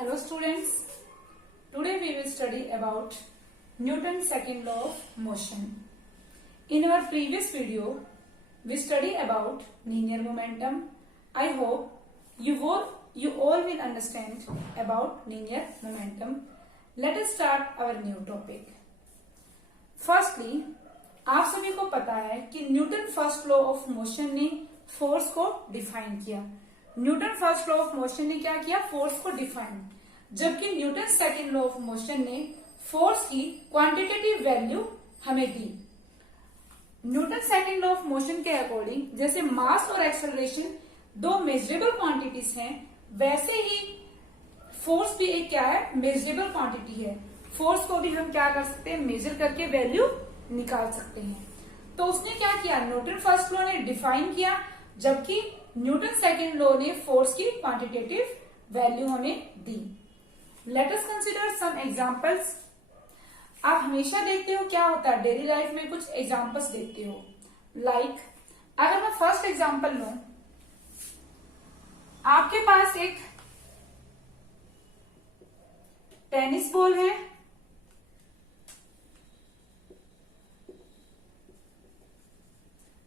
Hello students, today we will study about Newton's second law of motion. In our previous video, we studied about linear momentum. I hope you all will understand about linear momentum. Let us start our new topic. Firstly, आप सभी को पता है कि Newton first law of motion ने force को define किया। Newton first law of motion ने क्या किया? फोर्स को डिफाइन, जबकि Newton second law of motion ने फोर्स की क्वांटिटेटिव वैल्यू हमें दी। Newton second law of motion के अकॉर्डिंग जैसे मास और एक्सेलरेशन दो मेजरेबल क्वांटिटीज हैं, वैसे ही फोर्स भी एक क्या है? मेजरेबल क्वांटिटी है। फोर्स को भी हम क्या कर सकते हैं? मेजर करके वैल्यू निकाल सकते हैं। तो उसने क्या किया? न्यूटन फर्स्ट लॉ ने डिफाइन किया, जबकि न्यूटन सेकंड लॉ ने फोर्स की क्वांटिटेटिव वैल्यू हमें दी। Let us consider some examples. आप हमेशा देखते हो क्या होता है डेली लाइफ में, कुछ एग्जांपल्स देखते हो। लाइक अगर मैं फर्स्ट एग्जांपल लूं, आपके पास एक टेनिस बॉल है,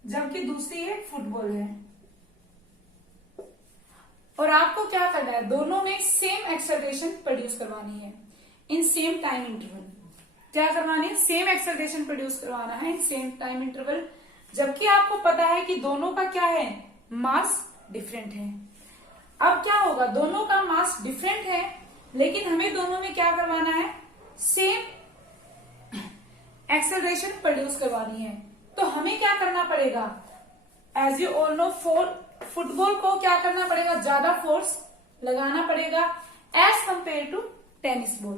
जबकि दूसरी एक फुटबॉल है, और आपको क्या करना है? दोनों में सेम एक्सेलरेशन प्रोड्यूस करवानी है इन सेम टाइम इंटरवल। क्या करवानी है? सेम एक्सेलरेशन प्रोड्यूस करवाना है इन सेम टाइम इंटरवल, जबकि आपको पता है कि दोनों का क्या है? मास डिफरेंट है। अब क्या होगा? दोनों का मास डिफरेंट है, लेकिन हमें दोनों में क्या करवाना है? सेम एक्सेलरेशन प्रोड्यूस करवानी है। तो हमें क्या करना पड़ेगा? As you all know, football को क्या करना पड़ेगा? ज्यादा फोर्स लगाना पड़ेगा as compare to tennis ball.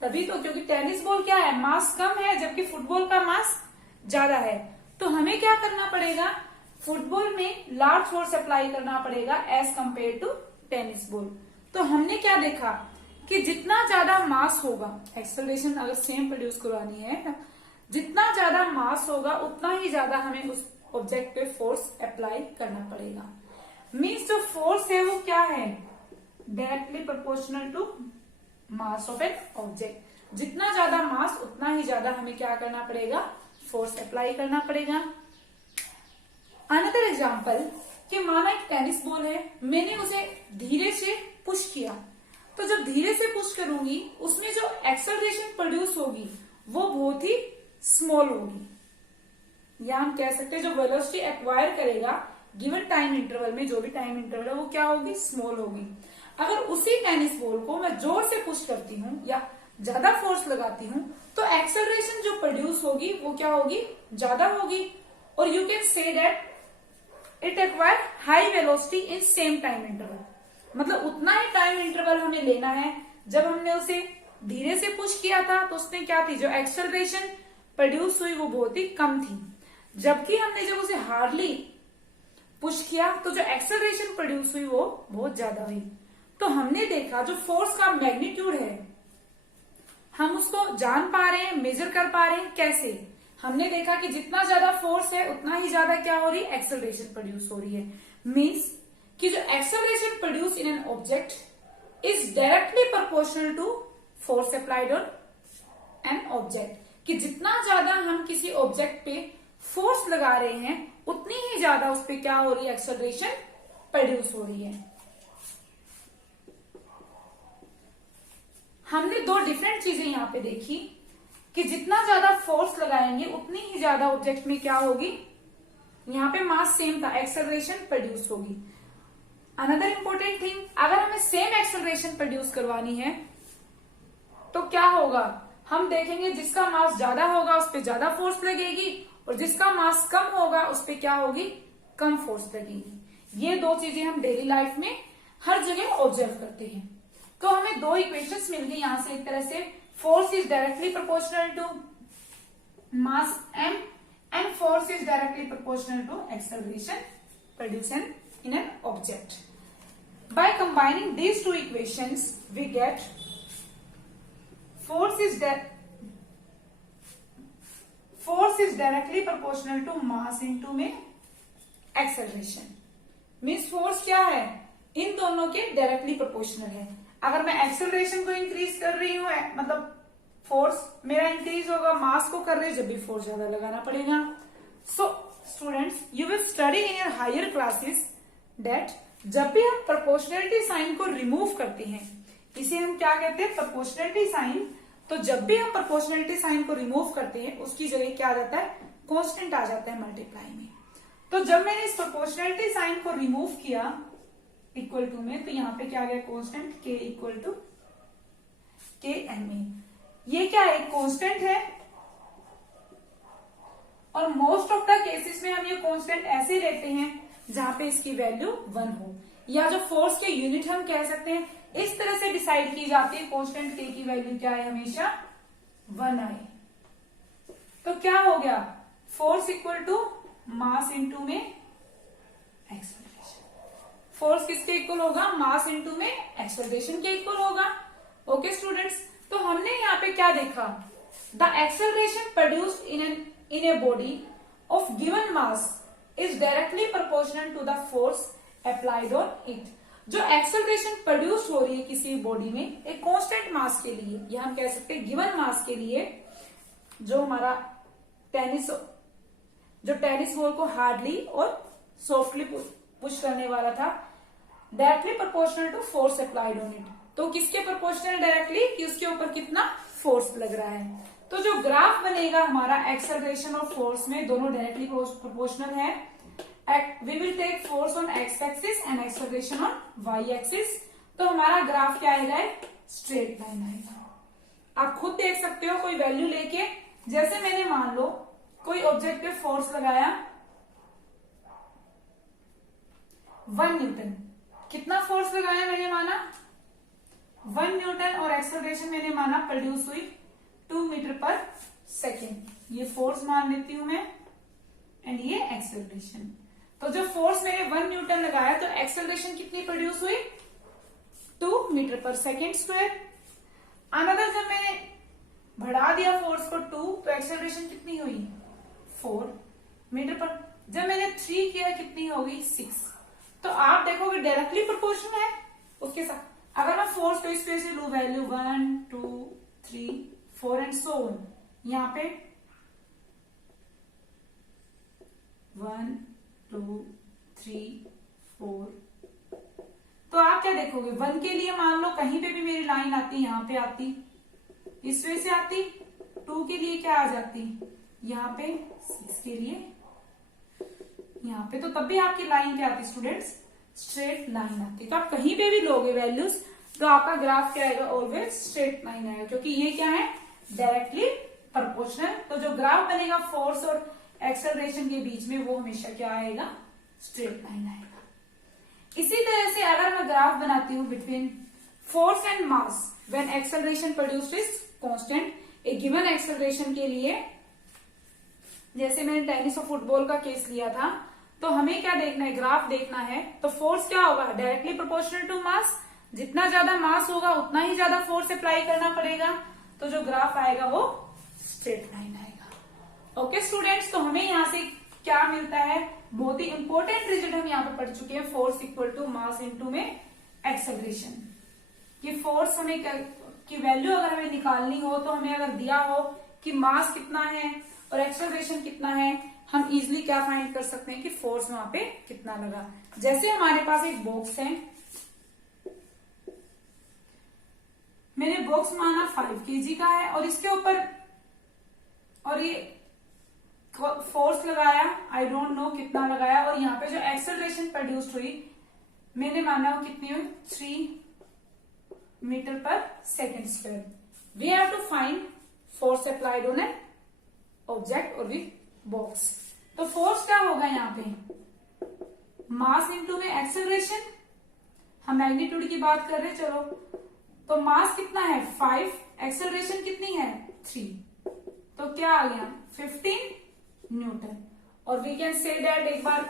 तभी तो, क्योंकि टेनिस बॉल क्या है? मास कम है, जबकि फुटबॉल का मास ज्यादा है। तो हमें क्या करना पड़ेगा? फुटबॉल में लार्ज फोर्स अप्लाई करना पड़ेगा as compare to tennis ball. तो हमने क्या देखा कि जितना ज्यादा मास होगा, एक्सेलरेशन अगर सेम प्रोड्यूस करवानी है, जितना ज्यादा मास होगा उतना ही ज्यादा हमें उस ऑब्जेक्ट पे फोर्स अप्लाई करना पड़ेगा। मीन्स जो फोर्स है वो क्या है? Directly proportional to mass of an object. जितना ज्यादा मास उतना ही ज्यादा हमें क्या करना पड़ेगा? फोर्स अप्लाई करना पड़ेगा। अनदर एग्जाम्पल कि माना एक टेनिस बॉल है, मैंने उसे धीरे से पुश किया, तो जब धीरे से पुश करूंगी उसमें जो एक्सेलरेशन प्रोड्यूस होगी वो बहुत ही स्मॉल होगी, या हम कह सकते हैं जो वेलोसिटी एक्वायर करेगा गिवन टाइम इंटरवल में, जो भी टाइम इंटरवल है वो क्या होगी? स्मॉल होगी। अगर उसी टेनिस बॉल को मैं जोर से पुश करती हूँ या ज्यादा फोर्स लगाती हूँ, तो एक्सेलरेशन जो प्रोड्यूस होगी वो क्या होगी? ज्यादा होगी। और you can say that it acquire high velocity in same time interval. मतलब उतना ही टाइम इंटरवल हमें लेना है। जब हमने उसे धीरे से पुश किया था तो उसमें क्या थी? जो एक्सेलरेशन प्रोड्यूस हुई वो बहुत ही कम थी, जबकि हमने जब उसे हार्डली पुश किया तो जो एक्सेलरेशन प्रोड्यूस हुई वो बहुत ज्यादा हुई। तो हमने देखा जो फोर्स का मैग्नीट्यूड है हम उसको जान पा रहे हैं, मेजर कर पा रहे हैं। कैसे? हमने देखा कि जितना ज्यादा फोर्स है उतना ही ज्यादा क्या हो रही है? एक्सेलरेशन प्रोड्यूस हो रही है। मीन्स कि जो acceleration produce in an object is directly proportional to force applied on an object. कि जितना ज्यादा हम किसी ऑब्जेक्ट पे फोर्स लगा रहे हैं उतनी ही ज्यादा उस पे क्या हो रही है? एक्सेलरेशन प्रोड्यूस हो रही है। हमने दो डिफरेंट चीजें यहाँ पे देखी कि जितना ज्यादा फोर्स लगाएंगे उतनी ही ज्यादा ऑब्जेक्ट में क्या होगी? यहाँ पे मास सेम था, एक्सेलरेशन प्रोड्यूस होगी। अनदर इंपॉर्टेंट थिंग, अगर हमें सेम एक्सेलरेशन प्रोड्यूस करवानी है तो क्या होगा? हम देखेंगे जिसका मास ज्यादा होगा उस पर ज्यादा फोर्स लगेगी, और जिसका मास कम होगा उस पर क्या होगी? कम फोर्स लगेगी। ये दो चीजें हम डेली लाइफ में हर जगह ऑब्जर्व करते हैं। तो हमें दो इक्वेशंस मिल गई यहां से। एक तरह से force is directly proportional to mass m and force is directly proportional to acceleration produce in an object. By combining these two equations we get force is directly proportional to mass into में acceleration। Means force क्या है? इन दोनों के directly proportional है। अगर मैं acceleration को increase कर रही हूँ, मतलब फोर्स मेरा इंक्रीज होगा, मास को कर रही हूँ, जब भी फोर्स ज्यादा लगाना पड़ेगा. So students, you will study in your higher classes that जब भी हम प्रोपोर्शनलिटी साइन को रिमूव करते हैं, इसे हम क्या कहते हैं, प्रोपोर्शनलिटी साइन. तो जब भी हम प्रोपोर्शनलिटी साइन को रिमूव करते हैं, उसकी जगह क्या आ जाता है, कांस्टेंट आ जाता है मल्टीप्लाई में. तो जब मैंने इस प्रोपोर्शनलिटी साइन को रिमूव किया इक्वल टू में, तो यहाँ पे क्या आ गया, कांस्टेंट के इक्वल टू के एम ए. ये क्या है, कांस्टेंट है, और मोस्ट ऑफ द केसेस में हम ये कांस्टेंट ऐसे लेते हैं जहां पे इसकी वैल्यू 1 हो, या जो फोर्स के यूनिट हम कह सकते हैं, इस तरह से डिसाइड की जाती है कांस्टेंट के की वैल्यू क्या है, हमेशा 1 आए. तो क्या हो गया, force equal to mass into में एक्सेलरेशन. फोर्स किसके इक्वल होगा, मास इंटू में एक्सेलरेशन के इक्वल होगा. ओके स्टूडेंट्स, तो हमने यहाँ पे क्या देखा, the acceleration produced in a body of given mass is directly proportional to the force applied on it. जो एक्सेलरेशन प्रोड्यूस हो रही है किसी बॉडी में एक कांस्टेंट मास के लिए, या हम कह सकते हैं गिवन मास के लिए, जो हमारा टेनिस बॉल को हार्डली और सॉफ्टली पुश करने वाला था, directly proportional to force applied on it. तो किसके प्रोपोर्शनल, डायरेक्टली कि उसके ऊपर कितना फोर्स लग रहा है. तो जो ग्राफ बनेगा हमारा एक्सेलरेशन और फोर्स में, दोनों डायरेक्टली प्रोपोर्शनल है. We will take force on x axis and acceleration on y axis. तो हमारा ग्राफ क्या आएगा, स्ट्रेट लाइन आएगा. आप खुद देख सकते हो, कोई वैल्यू लेके, जैसे मैंने मान लो कोई ऑब्जेक्ट पे फोर्स लगाया 1 न्यूटन. कितना फोर्स लगाया मैंने माना 1 न्यूटन, और एक्सेलरेशन मैंने माना प्रोड्यूस हुई 2 मीटर पर सेकेंड. ये फोर्स मान लेती हूं मैं, एंड ये एक्सेलरेशन. तो जो फोर्स मैंने 1 न्यूटन लगाया, तो एक्सेलरेशन कितनी प्रोड्यूस हुई, 2 मीटर पर सेकेंड स्क्वायर. अनदर जब मैंने बढ़ा दिया फोर्स को 2, तो एक्सेलरेशन कितनी हुई 4 मीटर पर. जब मैंने 3 किया, कितनी होगी 6. तो आप देखोगे डायरेक्टली प्रोपोर्शनल है उसके साथ. अगर मैं फोर्स को इस तरह से लू, वैल्यू 1 2 3 4 एंड सो ऑन, यहां पे 1 2 3 4, तो आप क्या देखोगे, 1 के लिए मान लो कहीं पे भी मेरी लाइन आती, यहां पे आती, इस वे से आती. 2 के लिए क्या आ जाती, यहां पे. 6 के लिए यहां पे, तो तब भी आपकी लाइन क्या आती स्टूडेंट्स, स्ट्रेट लाइन आती. तो आप कहीं पे भी लोगे वैल्यूज, तो आपका ग्राफ क्या आएगा, ऑलवेज स्ट्रेट लाइन आएगा, क्योंकि ये क्या है, डायरेक्टली प्रोपोर्शनल. तो जो ग्राफ बनेगा फोर्स और एक्सेलरेशन के बीच में, वो हमेशा क्या आएगा, स्ट्रेट लाइन आएगा. इसी तरह से अगर मैं ग्राफ बनाती हूं between force and mass when acceleration produced is constant, एक गिवन एक्सेलरेशन के लिए, जैसे मैंने टेनिस और फुटबॉल का केस लिया था, तो हमें क्या देखना है, ग्राफ देखना है. तो फोर्स क्या होगा, डायरेक्टली प्रोपोर्शनल टू मास. जितना ज्यादा मास होगा उतना ही ज्यादा फोर्स अप्लाई करना पड़ेगा. तो जो ग्राफ आएगा वो स्ट्रेट लाइन आएगा. ओके स्टूडेंट्स, तो हमें यहां से क्या मिलता है, बहुत ही इंपॉर्टेंट रिजल्ट हम यहाँ पे पढ़ चुके हैं, force equal to mass into में एक्सेलरेशन. कि फोर्स हमें की वैल्यू अगर हमें निकालनी हो, तो हमें अगर दिया हो कि मास कितना है और एक्सेलरेशन कितना है, हम इजिली क्या फाइंड कर सकते हैं कि फोर्स वहां पे कितना लगा. जैसे हमारे पास एक बॉक्स है, मैंने बॉक्स माना 5 kg का है, और इसके ऊपर और ये फोर्स लगाया, आई डोंट नो कितना लगाया, और यहाँ पे जो एक्सेलरेशन प्रोड्यूस्ड हुई मैंने माना वो कितनी हुई 3 मीटर पर second square. We have to find force applied on an object और विथ बॉक्स. तो फोर्स क्या होगा यहाँ पे, मास इंटू में एक्सेलरेशन. हम मैग्नीट्यूड की बात कर रहे हैं, चलो. तो मास कितना है 5, एक्सेलरेशन कितनी है 3, तो क्या आ गया 15 न्यूटन. और वी कैन से दैट, एक बार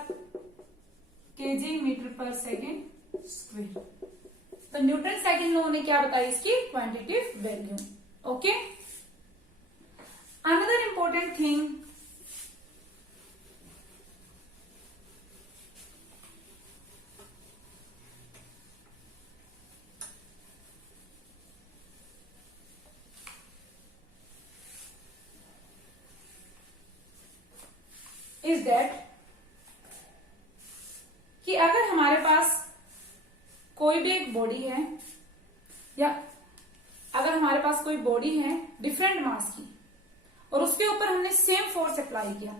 केजी मीटर पर सेकेंड स्क्वायर. तो न्यूटन सेकेंड लोगों ने क्या बताया, इसकी quantitative value. Okay, another important thing, that कि अगर हमारे पास कोई भी एक बॉडी है, या अगर हमारे पास कोई बॉडी है डिफरेंट मास की, और उसके ऊपर हमने सेम फोर्स अप्लाई किया,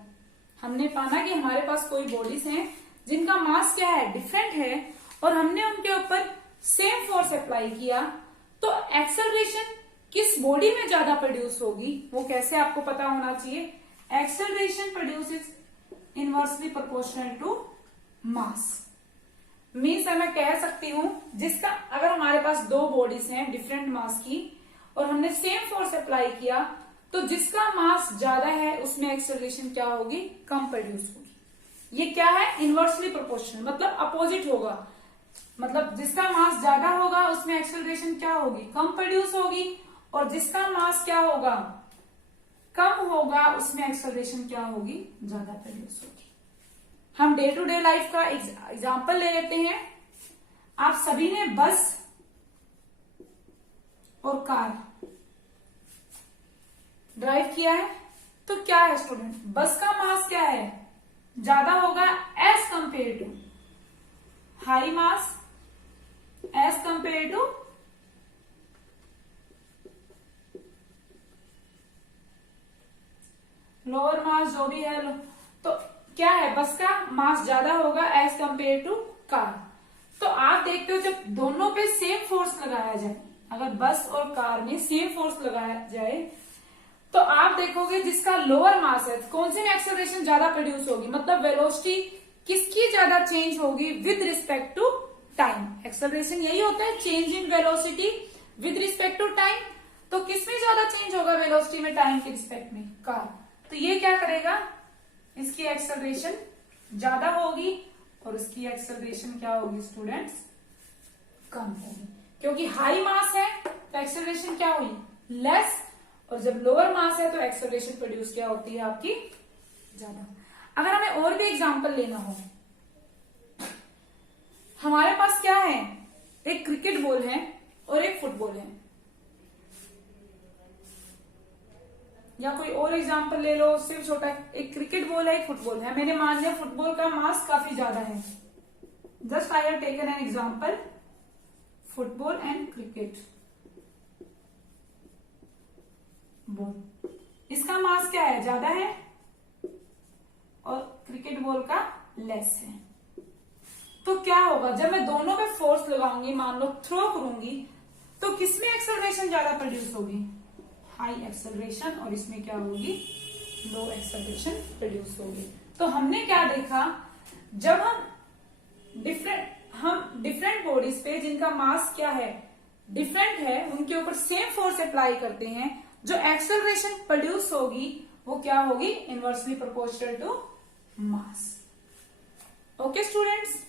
हमने पाना कि हमारे पास कोई बॉडीज हैं जिनका मास क्या है, डिफरेंट है, और हमने उनके ऊपर सेम फोर्स अप्लाई किया, तो एक्सेलरेशन किस बॉडी में ज्यादा प्रोड्यूस होगी, वो कैसे आपको पता होना चाहिए। Acceleration produces inversely proportional to mass. Means मैं कह सकती हूं जिसका, अगर हमारे पास दो बॉडीज हैं डिफरेंट मास की और हमने सेम फोर्स अप्लाई किया, तो जिसका मास ज्यादा है उसमें एक्सेलरेशन क्या होगी, कम प्रोड्यूस होगी। ये क्या है, इनवर्सली प्रोपोर्शनल, मतलब अपोजिट होगा, मतलब जिसका मास ज्यादा होगा उसमें एक्सेलरेशन क्या होगी, कम प्रोड्यूस होगी, और जिसका मास क्या होगा, कम होगा, उसमें एक्सेलरेशन क्या होगी, ज्यादा प्रोड्यूस होगी। हम डे टू डे लाइफ का एग्जाम्पल ले लेते हैं। आप सभी ने बस और कार ड्राइव किया है, तो क्या है स्टूडेंट, बस का मास क्या है, ज्यादा होगा as compare to high mass, as compare to lower mass, जो भी है। तो क्या है, बस का मास ज्यादा होगा एज कंपेयर टू कार। तो आप देखते हो जब दोनों पे सेम फोर्स लगाया जाए, अगर बस और कार में सेम फोर्स लगाया जाए, तो आप देखोगे जिसका लोअर मास है, कौन से में एक्सेलरेशन ज्यादा प्रोड्यूस होगी, मतलब वेलोसिटी किसकी ज्यादा चेंज होगी with respect to time. Acceleration यही होता है, change in velocity with respect to time. तो किसमें ज्यादा चेंज होगा वेलोसिटी में, टाइम के रिस्पेक्ट में, कार। तो ये क्या करेगा, इसकी एक्सेलरेशन ज्यादा होगी और इसकी एक्सेलरेशन क्या होगी स्टूडेंट्स, कम होगी, क्योंकि हाई मास है तो एक्सेलरेशन क्या हुई, लेस, और जब लोअर मास है तो एक्सेलरेशन प्रोड्यूस क्या होती है आपकी, ज्यादा। अगर हमें और भी एग्जांपल लेना हो, हमारे पास क्या है, एक क्रिकेट बॉल है और एक फुटबॉल है, या कोई और एग्जांपल ले लो, सिर्फ छोटा, एक क्रिकेट बॉल है एक फुटबॉल है। मैंने मान लिया फुटबॉल का मास काफी ज्यादा है, just I have taken an example football and cricket ball. इसका मास क्या है, ज्यादा है, और क्रिकेट बॉल का लेस है। तो क्या होगा, जब मैं दोनों पे फोर्स लगाऊंगी, मान लो थ्रो करूंगी, तो किसमें एक्सेलरेशन ज्यादा प्रोड्यूस होगी, हाई एक्सेलरेशन, और इसमें क्या होगी, लो एक्सेलरेशन प्रोड्यूस होगी। तो हमने क्या देखा, जब हम डिफरेंट बॉडीज पे जिनका मास क्या है, डिफरेंट है, उनके ऊपर सेम फोर्स अप्लाई करते हैं, जो एक्सेलरेशन प्रोड्यूस होगी वो क्या होगी, inversely proportional to mass. Okay students,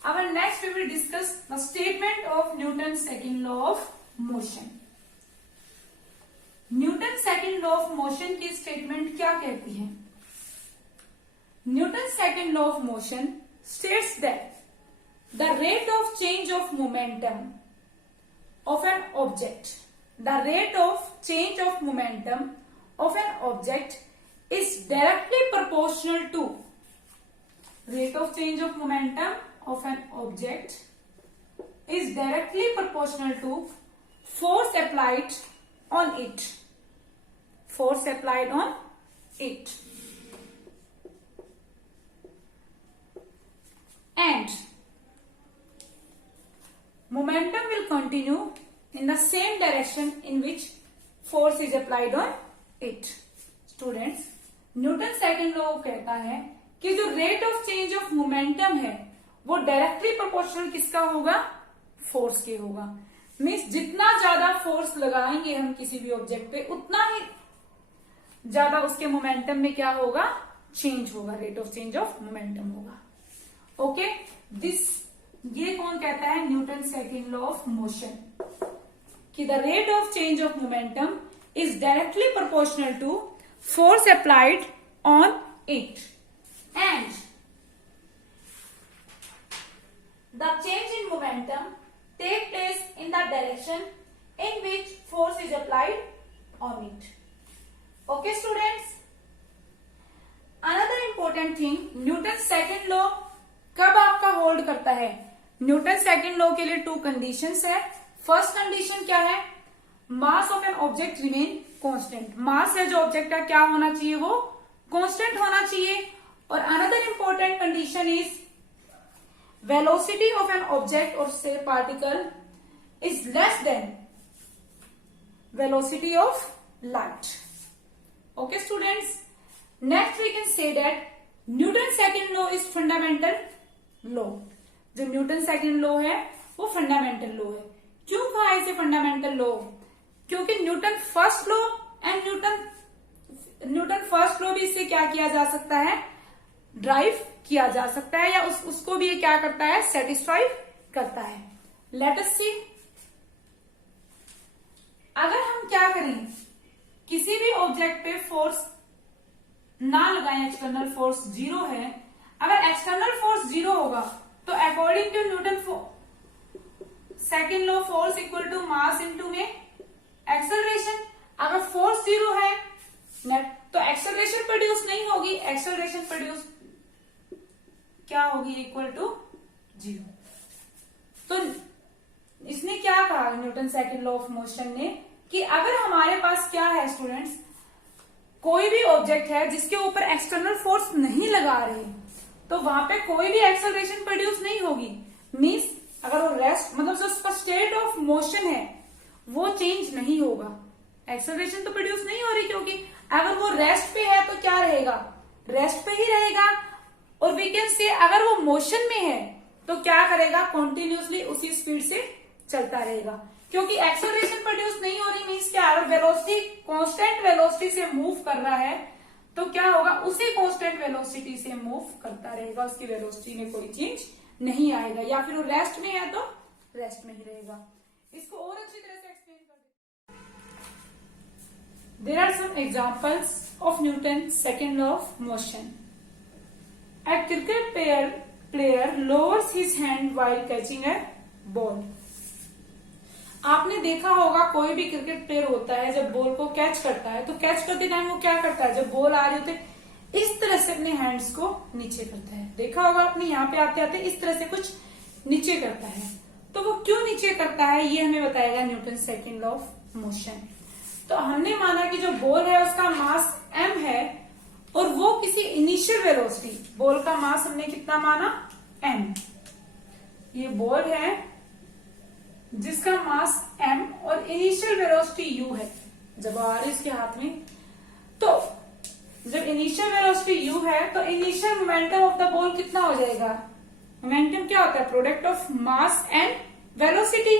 our next we will discuss the statement of Newton's second law of motion. Newton second law of motion की स्टेटमेंट क्या कहती है। Newton second law of motion states that the rate of change of momentum of an object, the rate of change of momentum of an object is directly proportional to rate of change of momentum of an object is directly proportional to force applied on it. Force applied on it. And momentum will continue in the same direction in which force is applied on it. Students, Newton second law कहता है कि जो rate of change of momentum है वो directly proportional किसका होगा, force के होगा। मीन्स जितना ज्यादा फोर्स लगाएंगे हम किसी भी ऑब्जेक्ट पे, उतना ही ज्यादा उसके मोमेंटम में क्या होगा, चेंज होगा, rate of change of momentum होगा। ओके, ये कौन कहता है, Newton second law of motion, कि the rate of change of momentum is directly proportional to force applied on it, and the change in momentum take place in the direction in which force is applied on it. Okay students, another important thing, Newton second law कब आपका hold करता है? Newton second law के लिए 2 conditions है। First condition क्या है? Mass of an object remain constant. Mass है जो ऑब्जेक्ट का क्या होना चाहिए? वो कांस्टेंट होना चाहिए। और another important condition is velocity of an object और से particle is less than velocity of light. Okay students, next we can say that Newton second law is fundamental law. जो न्यूटन सेकंड लॉ है वो fundamental law है। क्यों कहा इसे fundamental law? क्योंकि Newton first law and Newton first law भी इससे क्या किया जा सकता है? ड्राइव किया जा सकता है, या उसको भी ये क्या करता है? सेटिस्फाई करता है। लेट अस सी, अगर हम क्या करें, किसी भी ऑब्जेक्ट पे फोर्स ना लगाएं, एक्सटर्नल फोर्स 0 है। अगर एक्सटर्नल फोर्स 0 होगा तो according to Newton second law force equal to mass into में एक्सेलरेशन। अगर फोर्स 0 है नेट तो एक्सेलरेशन प्रोड्यूस नहीं होगी, एक्सेलरेशन प्रोड्यूस क्या होगी? Equal to 0। तो इसने क्या कहा Newton second law of motion ने कि अगर हमारे पास क्या है स्टूडेंट्स, कोई भी ऑब्जेक्ट है जिसके ऊपर एक्सटर्नल फोर्स नहीं लगा रहे, तो वहां पे कोई भी एक्सेलरेशन प्रोड्यूस नहीं होगी। मींस अगर वो रेस्ट, मतलब जो उसका स्टेट ऑफ मोशन है वो चेंज नहीं होगा, एक्सेलरेशन तो प्रोड्यूस नहीं हो रही, क्योंकि अगर वो रेस्ट पे है तो क्या रहेगा? रेस्ट पे ही रहेगा। और वी कैन से अगर वो मोशन में है तो क्या करेगा? कॉन्टिन्यूसली उसी स्पीड से चलता रहेगा, क्योंकि एक्सेलरेशन प्रोड्यूस नहीं हो रही। मीन्स क्या? अगर वेलोसिटी कांस्टेंट वेलोसिटी से मूव कर रहा है तो क्या होगा? उसी कांस्टेंट वेलोसिटी से मूव करता रहेगा, उसकी वेलोसिटी में कोई चेंज नहीं आएगा। या फिर वो रेस्ट में है तो रेस्ट में ही रहेगा। इसको और अच्छी तरह से एक्सप्लेन कर देते। There are some examples of Newton second law of motion. A cricket player lowers his hand while catching a ball. आपने देखा होगा कोई भी क्रिकेट प्लेयर होता है जब बॉल को कैच करता है तो कैच करते टाइम वो क्या करता है? जब बॉल आ रही होती है इस तरह से अपने हैंड्स को नीचे करता है। देखा होगा आपने, यहाँ पे आते आते इस तरह से कुछ नीचे करता है। तो वो क्यों नीचे करता है ये हमें बताएगा Newton second law of motion. तो हमने माना कि जो बॉल है उसका मास m है और वो किसी इनिशियल वेलोसिटी, बॉल का मास हमने कितना माना? m। ये बॉल है जिसका मास m और इनिशियल वेलोसिटी u है। जब आ रही इसके हाथ में, तो जब इनिशियल वेलोसिटी u है तो initial momentum of the ball कितना हो जाएगा? मोमेंटम क्या होता है? Product of mass and velocity.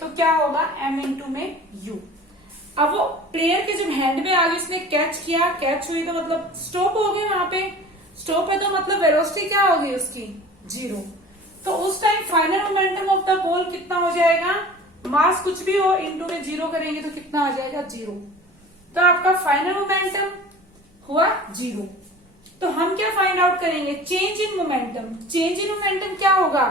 तो क्या होगा? m इंटू में u। अब वो प्लेयर के जब हैंड में आ गई, उसने कैच किया, कैच हुई तो मतलब स्टॉप हो गई, वहां पे स्टॉप है तो मतलब वेलोसिटी क्या होगी उसकी? 0। तो उस time final momentum of the ball कितना हो जाएगा? मास कुछ भी हो इंटू में 0 करेंगे तो कितना आ जाएगा? 0। तो आपका फाइनल मोमेंटम हुआ 0। तो हम क्या फाइंड आउट करेंगे? Change in momentum. Change in momentum क्या होगा?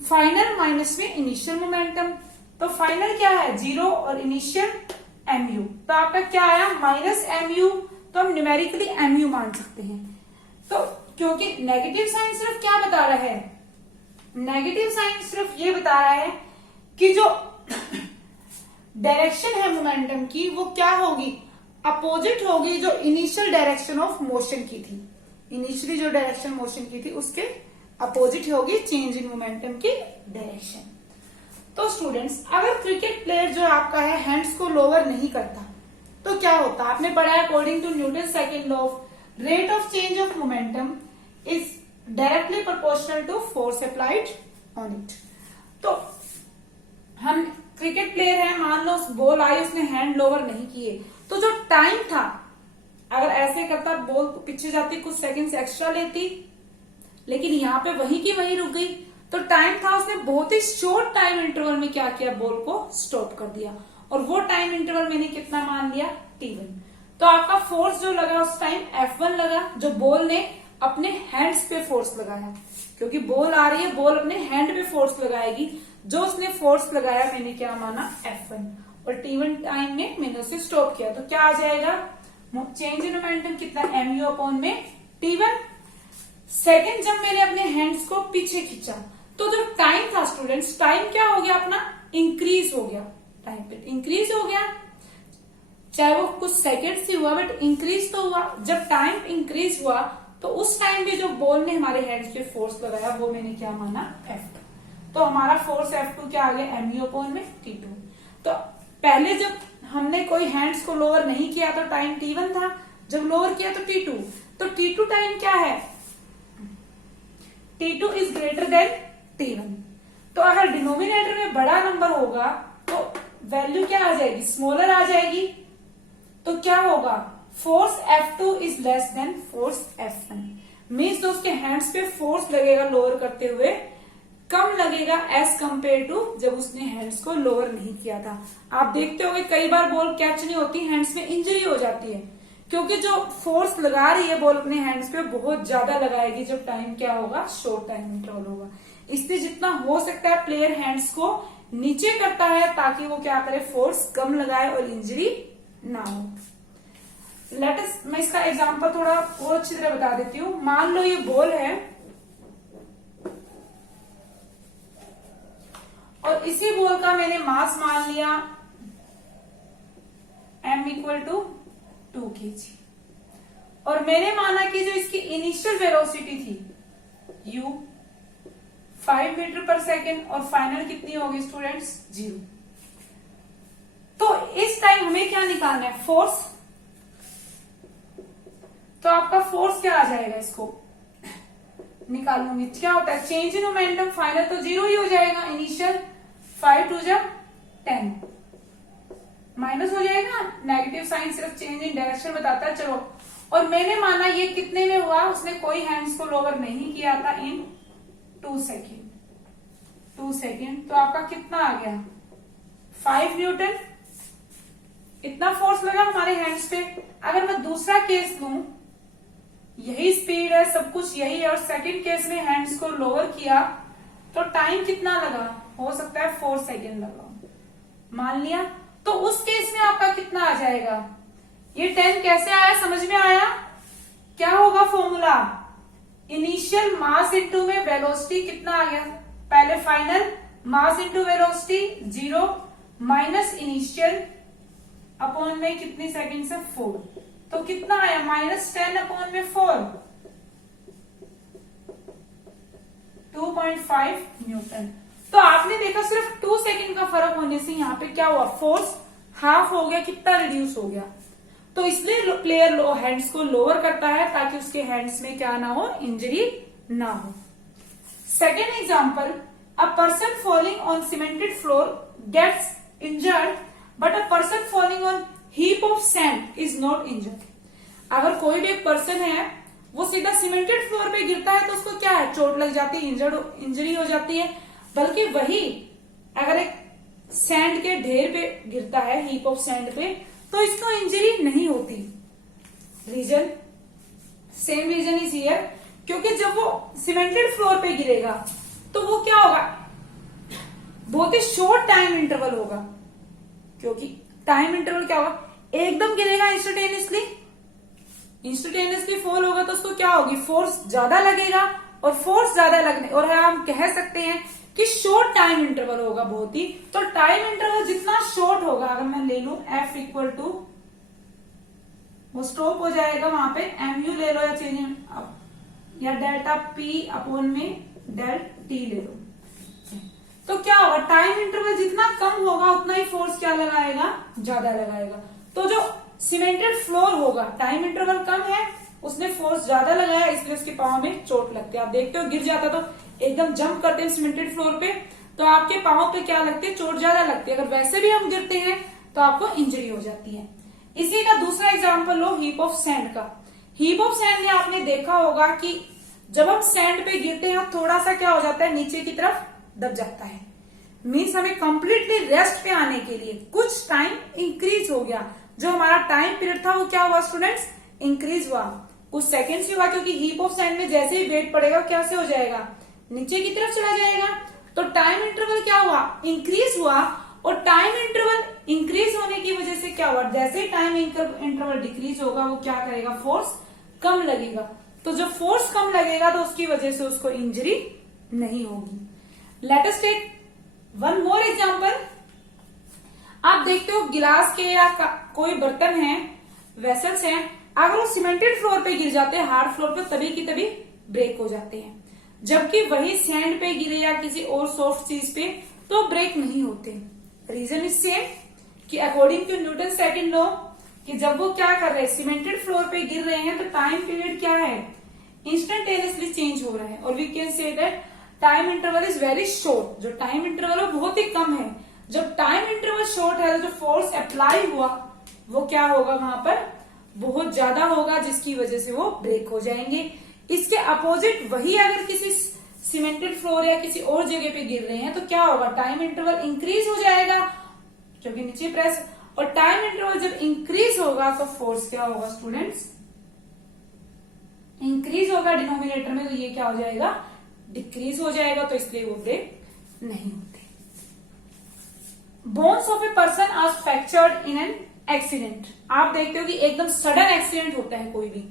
फाइनल माइनस में इनिशियल मोमेंटम। तो फाइनल क्या है? 0 और इनिशियल mu। तो आपका क्या आया? Minus mu। तो हम न्यूमेरिकली mu मान सकते हैं। तो क्योंकि नेगेटिव साइन सिर्फ क्या बता रहा है? नेगेटिव साइन सिर्फ ये बता रहा है कि जो डायरेक्शन है मोमेंटम की वो क्या होगी? अपोजिट होगी जो इनिशियल डायरेक्शन ऑफ मोशन की थी। इनिशियली जो डायरेक्शन मोशन की थी उसके अपोजिट होगी चेंज इन मोमेंटम की डायरेक्शन। तो स्टूडेंट्स, अगर क्रिकेट प्लेयर जो आपका है हैंड्स को लोअर नहीं करता तो क्या होता? आपने पढ़ा है according to Newton second law of rate of change of momentum is directly proportional to force applied on it. तो हम क्रिकेट प्लेयर है, मान लो बॉल आई, उसने हैंड लोअर नहीं किए, तो जो टाइम था, अगर ऐसे करता बॉल पीछे जाती कुछ सेकंड्स एक्स्ट्रा लेती, लेकिन यहाँ पे वहीं की वहीं रुक गई, तो टाइम था उसने बहुत ही शॉर्ट टाइम इंटरवल में क्या किया? बॉल को स्टॉप कर दिया। और वो टाइम इंटरवल मैंने कितना मान लिया? t1। तो आपका फोर्स जो लगा उस टाइम F1 लगा, जो बॉल ने अपने हैंड्स पे फोर्स लगाया, क्योंकि बॉल आ रही है, बॉल अपने हैंड पे फोर्स लगाएगी, जो उसने फोर्स लगाया मैंने क्या माना? F1। और t1 टाइम में मैंने उसे स्टॉप किया, तो क्या आ जाएगा? चेंज इन मोमेंटम कितना? mu अपॉन में T1। सेकेंड, जब मैंने अपने हैंड्स को पीछे खींचा तो जो टाइम था स्टूडेंट्स, टाइम क्या हो गया अपना, इंक्रीज हो गया, टाइम पे इंक्रीज हो गया, चाहे वो कुछ सेकेंड से हुआ बट इंक्रीज तो हुआ। जब टाइम इंक्रीज हुआ तो उस टाइम पे जो बॉल ने हमारे हैंड्स पे फोर्स लगाया वो मैंने क्या माना, F2। तो हमारा फोर्स F2 क्या आ गया, mu/T2। तो पहले जब हमने कोई हैंड्स को लोअर नहीं किया तो टाइम T1 था, जब लोअर किया तो T2। तो T2 टाइम क्या है, T2 is greater than T1। तो अगर डिनोमिनेटर में बड़ा नंबर होगा तो वैल्यू क्या आ जाएगी, स्मॉलर आ जाएगी। तो क्या होगा, force F2 is less then force F1। Means तो उसके हैंड्स पे फोर्स लगेगा लोअर करते हुए कम लगेगा एज कंपेयर टू जब उसने हैंड्स को लोअर नहीं किया था। आप देखते होंगे कई बार बॉल कैच नहीं होती, हैंड्स में इंजरी हो जाती है, क्योंकि जो फोर्स लगा रही है बॉल अपने हैंड्स पे बहुत ज्यादा लगाएगी जब टाइम क्या होगा, शॉर्ट टाइम इंटरवल होगा। इसलिए जितना हो सकता है प्लेयर हैंड्स को नीचे करता है ताकि वो क्या करे, फोर्स कम लगाए और इंजरी ना हो। मैं इसका एग्जांपल थोड़ा और अच्छी तरह बता देती हूँ। मान लो ये बॉल है और इसी बॉल का मैंने मास मान लिया m=2 kg और मैंने माना कि जो इसकी इनिशियल वेलोसिटी थी u 5 मीटर पर सेकेंड और फाइनल कितनी होगी स्टूडेंट्स, 0। तो इस टाइम हमें क्या निकालना है, फोर्स। तो आपका फोर्स क्या आ जाएगा, इसको निकालूंगी, क्या होता है चेंज इन मोमेंटम, फाइनल तो 0 ही हो जाएगा, इनिशियल 5 2 10 माइनस हो जाएगा, नेगेटिव साइन सिर्फ चेंज इन डायरेक्शन बताता है। चलो, और मैंने माना ये कितने में हुआ, उसने कोई हैंड्स को लोअर नहीं किया था, इन 2 सेकेंड। तो आपका कितना आ गया, 5 न्यूटन। इतना फोर्स लगा हमारे हैंड्स पे। अगर मैं दूसरा केस लूं, यही स्पीड है, सब कुछ यही है, और सेकंड केस में हैंड्स को लोअर किया तो टाइम कितना लगा, हो सकता है 4 सेकेंड लगा, मान लिया। तो उस केस में आपका कितना आ जाएगा, ये 10 कैसे आया, समझ में आया, क्या होगा फॉर्मूला, इनिशियल मास इंटू में वेलोसिटी कितना आ गया, पहले final mass into velocity 0 minus initial upon में कितनी सेकंड से 4। तो कितना आया, -10 अपॉन में 4, 2.5 न्यूटन। तो आपने देखा सिर्फ 2 सेकंड का फर्क होने से यहाँ पे क्या हुआ, फोर्स हाफ हो गया, कितना रिड्यूस हो गया। तो इसलिए प्लेयर हैंड्स को लोअर करता है ताकि उसके हैंड्स में क्या ना हो, इंजरी ना हो। Second example, a person falling on cemented floor gets injured but a person falling on heap of sand is not injured. अगर कोई भी एक पर्सन है वो सीधा सीमेंटेड फ्लोर पे गिरता है तो उसको क्या है, चोट लग जाती है, इंजरी हो जाती है। बल्कि वही अगर एक सैंड के ढेर पे गिरता है, हीप ऑफ सैंड पे, तो इसको इंजरी नहीं होती। Reason same reason is here, क्योंकि जब वो सीमेंटेड फ्लोर पे गिरेगा तो वो क्या होगा, बहुत ही शॉर्ट टाइम इंटरवल होगा, क्योंकि टाइम इंटरवल क्या होगा, एकदम गिरेगा इंस्टेंटेनियसली फॉल होगा तो उसको क्या होगी, फोर्स ज्यादा लगेगा, और फोर्स ज्यादा लगने, और हम कह सकते हैं कि शॉर्ट टाइम इंटरवल होगा बहुत ही। तो टाइम इंटरवल जितना शॉर्ट होगा, अगर मैं ले लू F इक्वल टू, वो स्टॉप हो जाएगा वहां पे, mu ले लो या चेंज या डेल्टा P अपॉन में डेल T ले लो। तो क्या होगा, टाइम इंटरवल जितना कम होगा उतना ही फोर्स क्या लगाएगा, ज्यादा लगाएगा। तो जो सीमेंटेड फ्लोर होगा, टाइम इंटरवल कम है, उसने फोर्स ज्यादा लगाया, इसलिए उसके पांव में चोट लगती है। आप देखते हो गिर जाता तो एकदम जंप करते हैं सीमेंटेड फ्लोर पे, तो आपके पांव पे क्या लगती है, चोट ज्यादा लगती है। अगर वैसे भी हम गिरते हैं तो आपको इंजरी हो जाती है। इसी का दूसरा example low heap of sand का। हीप ऑफ सैंड में आपने देखा होगा कि जब हम सैंड पे गिरते हैं थोड़ा सा क्या हो जाता है, नीचे की तरफ दब जाता है। मीन्स हमें कंप्लीटली रेस्ट पे आने के लिए कुछ टाइम इंक्रीज हो गया। जो हमारा टाइम पीरियड था वो क्या हुआ स्टूडेंट्स, इंक्रीज हुआ, कुछ सेकेंड्स ही हुआ, क्योंकि हीप ऑफ सैंड में जैसे ही वेट पड़ेगा कैसे हो जाएगा, नीचे की तरफ चला जाएगा। तो टाइम इंटरवल क्या हुआ, इंक्रीज हुआ, और टाइम इंटरवल इंक्रीज होने की वजह से क्या हुआ, जैसे टाइम इंटरवल डिक्रीज होगा वो क्या करेगा, फोर्स कम लगेगा। तो जब फोर्स कम लगेगा तो उसकी वजह से उसको इंजरी नहीं होगी। Let us take one more example. आप देखते हो गिलास के या कोई बर्तन है, वेसल्स हैं, अगर वो सीमेंटेड फ्लोर पे गिर जाते हैं, हार्ड फ्लोर पे, तभी की तभी ब्रेक हो जाते हैं। जबकि वही सैंड पे गिरे या किसी और सॉफ्ट चीज पे तो ब्रेक नहीं होते। रीजन इज सेम कि according to Newton second law कि जब वो क्या कर रहे हैं, सीमेंटेड फ्लोर पे गिर रहे हैं, तो टाइम पीरियड क्या है, इंस्टेंटेनियसली चेंज हो रहा है। और we can say that time interval is very short. जो टाइम इंटरवल है बहुत ही कम है। जब टाइम इंटरवल शॉर्ट है तो जो फोर्स अप्लाई हुआ वो क्या होगा, वहां पर बहुत ज्यादा होगा, जिसकी वजह से वो ब्रेक हो जाएंगे। इसके अपोजिट वही अगर किसी सीमेंटेड फ्लोर या किसी और जगह पे गिर रहे हैं तो क्या होगा, टाइम इंटरवल इंक्रीज हो जाएगा क्योंकि नीचे प्रेस, और टाइम इंटरवल जब इंक्रीज होगा तो फोर्स क्या होगा स्टूडेंट्स, इंक्रीज होगा डिनोमिनेटर में, तो ये क्या हो जाएगा, डिक्रीज हो जाएगा। तो इसलिए वो ब्रेक नहीं होते। Bones of a person are fractured in an accident. आप देखते हो कि एकदम सडन एक्सीडेंट होता है, कोई भी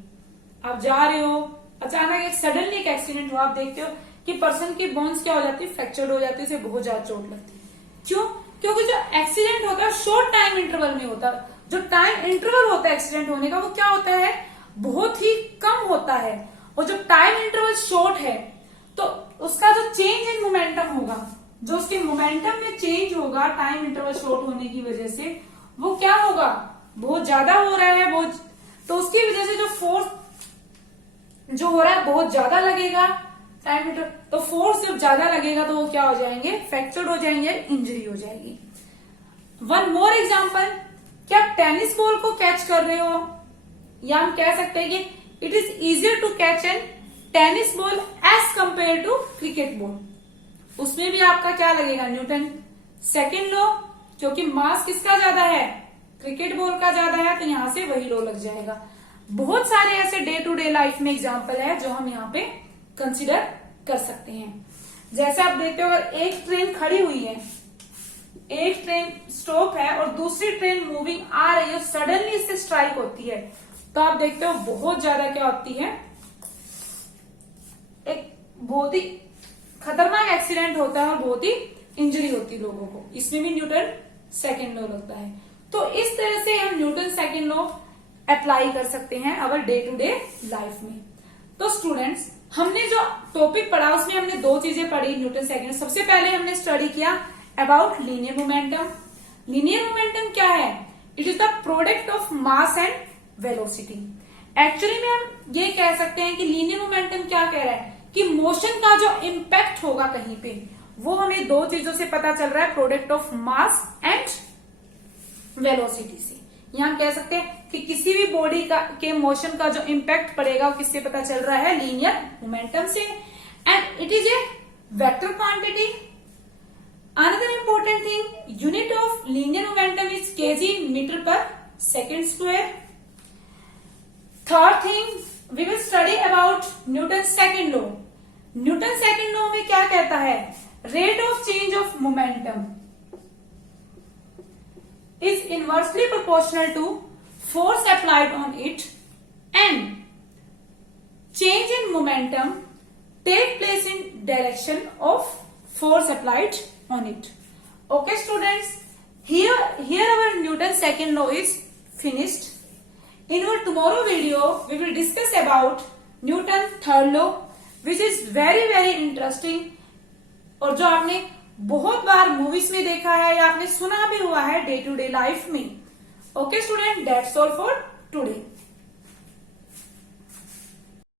आप जा रहे हो, अचानक एक सडनली एक एक्सीडेंट हुआ, आप देखते हो कि पर्सन की बोन्स क्या हो जाती है, फ्रैक्चर्ड हो जाती है, उसे बहुत ज्यादा चोट लगती है। क्यों? क्योंकि जो एक्सीडेंट होता है शॉर्ट टाइम इंटरवल में होता है। जो टाइम इंटरवल होता है एक्सीडेंट होने का वो क्या होता है, बहुत ही कम होता है। और जब टाइम इंटरवल शॉर्ट है तो उसका जो चेंज इन मोमेंटम होगा, जो उसके मोमेंटम में चेंज होगा टाइम इंटरवल शॉर्ट होने की वजह से, वो क्या होगा, बहुत ज्यादा हो रहा है, बहुत, तो उसकी वजह से जो फोर्स जो हो रहा है बहुत ज्यादा लगेगा टाइम इंटरवल। तो फोर्स जब ज्यादा लगेगा तो वो क्या हो जाएंगे, फ्रैक्चर्ड हो जाएंगे, इंजरी हो जाएगी। वन मोर एग्जांपल, क्या टेनिस बॉल को कैच कर रहे हो, या हम कह सकते हैं कि it is easier to catch an tennis ball as compare to cricket ball. उसमें भी आपका क्या लगेगा, न्यूटन सेकेंड लॉ, क्योंकि मास किसका ज्यादा है, क्रिकेट बॉल का ज्यादा है, तो यहां से वही लॉ लग जाएगा। बहुत सारे ऐसे डे टू डे लाइफ में एग्जाम्पल है जो हम यहाँ पे कंसिडर कर सकते हैं। जैसे आप देखते हो अगर एक ट्रेन खड़ी हुई है, एक ट्रेन स्टॉप है और दूसरी ट्रेन मूविंग आ रही है, सडनली इससे स्ट्राइक होती है, तो आप देखते हो बहुत ज्यादा क्या होती है, एक बहुत ही खतरनाक एक्सीडेंट होता है और बहुत ही इंजरी होती है लोगों को। इसमें भी न्यूटन सेकेंड लॉ लगता है। तो इस तरह से हम न्यूटन सेकेंड लॉ अप्लाई कर सकते हैं our day to day life में। तो स्टूडेंट्स, हमने जो टॉपिक पढ़ा उसमें हमने दो चीजें पढ़ी न्यूटन सेकेंड। सबसे पहले हमने स्टडी किया about linear momentum. Linear momentum क्या है, it is the product of mass and velocity. Actually में हम ये कह सकते हैं कि लीनियर मोमेंटम क्या कह रहा है कि मोशन का जो इम्पैक्ट होगा कहीं पे, वो हमें दो चीजों से पता चल रहा है, product of mass and velocity से। यहां कह सकते हैं कि किसी भी बॉडी का के मोशन का जो इम्पैक्ट पड़ेगा वो किससे पता चल रहा है, लीनियर मोमेंटम से। And it is a vector quantity. Another important thing, unit of linear momentum is kg metre पर second square. Third thing, we will study about Newton second law. न्यूटन सेकेंड लॉ में क्या कहता है, rate of change of momentum is inversely proportional to force applied on it, and change in momentum take place in direction of force applied on it. Okay students, here our Newton second law is finished. In our tomorrow video we will discuss about Newton third law, which is very very interesting और जो आपने बहुत बार movies में देखा है या आपने सुना भी हुआ है डे टू डे लाइफ में। Okay student, that's all for today.